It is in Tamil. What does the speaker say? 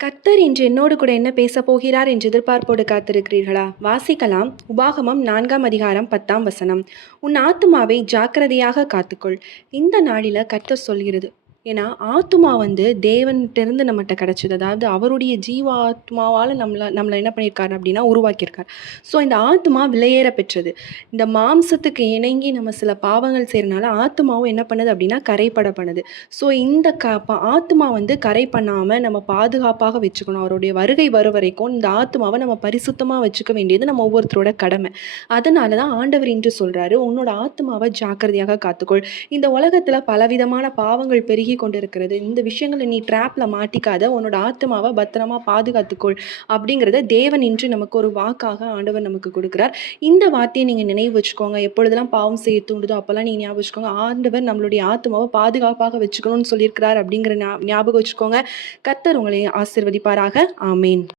கர்த்தர் இன்று என்னோடு கூட என்ன பேசப் போகிறார் என்று எதிர்பார்ப்போடு காத்திருக்கிறீர்களா? வாசிக்கலாம். உபாகமம் 4ஆம் அதிகாரம் 10ஆம் வசனம். உன் ஆத்துமாவை ஜாக்கிரதையாக காத்துக்கொள். இந்த நாளில கர்த்தர் சொல்கிறது. ஏன்னா ஆத்துமா தேவன்கிட்டருந்து நம்மகிட்ட கிடைச்சது. அதாவது அவருடைய ஜீவாத்மாவால நம்மள என்ன பண்ணியிருக்காரு அப்படின்னா உருவாக்கியிருக்கார். ஸோ இந்த ஆத்துமா விலையேற பெற்றது. இந்த மாம்சத்துக்கு இணங்கி நம்ம சில பாவங்கள் செய்கிறனால ஆத்துமாவும் என்ன பண்ணுது அப்படின்னா கரைப்பட பண்ணுது. ஸோ இந்த ஆத்துமா கரை பண்ணாமல் நம்ம பாதுகாப்பாக வச்சுக்கணும். அவருடைய வருகை வரும் வரைக்கும் இந்த ஆத்துமாவை நம்ம பரிசுத்தமாக வச்சுக்க வேண்டியது நம்ம ஒவ்வொருத்தரோட கடமை. அதனால தான் ஆண்டவர் இன்று சொல்கிறாரு, உன்னோட ஆத்துமாவை ஜாக்கிரதையாக காத்துக்கொள். இந்த உலகத்தில் பலவிதமான பாவங்கள் பெருகி கொண்டிருக்கிறது. இந்த விஷயங்களை நீ ட்ராப்பில் மாட்டிக்காத, உன்னோட ஆத்துமாவை பத்திரமா பாதுகாத்துக்கொள் அப்படிங்கிறத தேவன் இன்று நமக்கு ஒரு வாக்காக ஆண்டவர் நமக்கு கொடுக்குறார். இந்த வார்த்தையை நீங்கள் நினைவு வச்சுக்கோங்க. எப்பொழுதெல்லாம் பாவம் செய்ய தூண்டுதோ அப்போல்லாம் நீங்கள் ஞாபகம் வச்சுக்கோங்க, ஆண்டவர் நம்மளுடைய ஆத்துமாவை பாதுகாப்பாக வச்சுக்கணும்னு சொல்லியிருக்கிறார் அப்படிங்கிற ஞாபகம் வச்சுக்கோங்க. கர்த்தர் உங்களை ஆசீர்வதிப்பாராக. ஆமேன்.